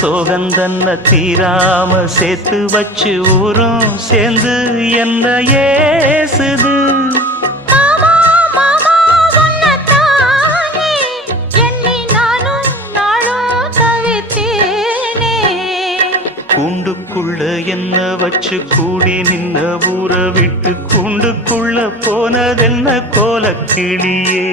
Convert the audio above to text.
சோகந்தன்ன தீராம சேர்த்து வச்சு ஊரும் சேர்ந்து என்ன ஏசுது. கூண்டுக்குள்ள என்ன வச்சு கூடி நின்ன ஊற விட்டு கூண்டுக்குள்ள போனதென்ன கோலக்கிளியே.